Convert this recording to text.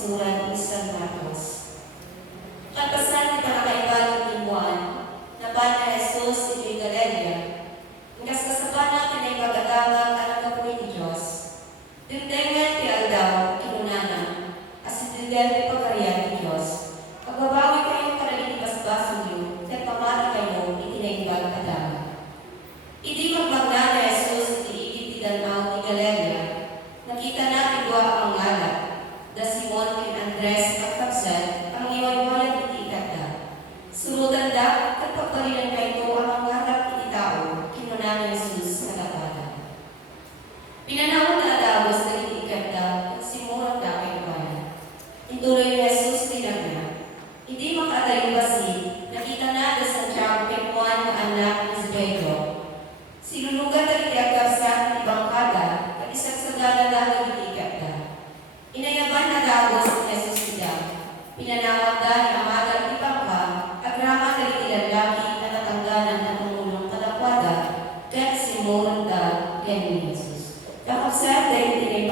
isusuran ni San Marcos. Kalpasan ni panakaibalong limuan, na ba na Jesus ito'y Galilia, hanggang kasabana pinay-pagadagang kanagapoy ni Diyos. Dintengan ti aldaw, kinunanan, asidilyan ni pagkariyan ni Diyos. Pagbabawi kayong para inibasbaso niyo, at pamati kayo, itinaimbag adaga. Idi magmagna na Jesus itiigit ti Danaw ni Galilia, nakita na igwa ang ngalat, da Simon kin Andres at Kapsat, ang iwaywayan iti ikatda. Surutan da, at pagpalinan kayo ang ngalat iti tao, kinunan ni Jesus sa labada. Pinanawag na adawos na iti ikatda, at simurat da kay iwayan. Ituloy ni Jesus tinagna. Hindi makatayo basi, nakita na da Santiago kay Juan na anak ni Zebedeo. Silulugan na iti agkapsat ni Bangkada, at isagsagala da iti ikatda. Inayaban na dawos ni Jesus sida. Pinanawag da ni Amada iti Bangka, agrama na iti lalaki at natangganan na tumulong kadakwada, kat simuran da yan ni Jesus. Kakapsat da iti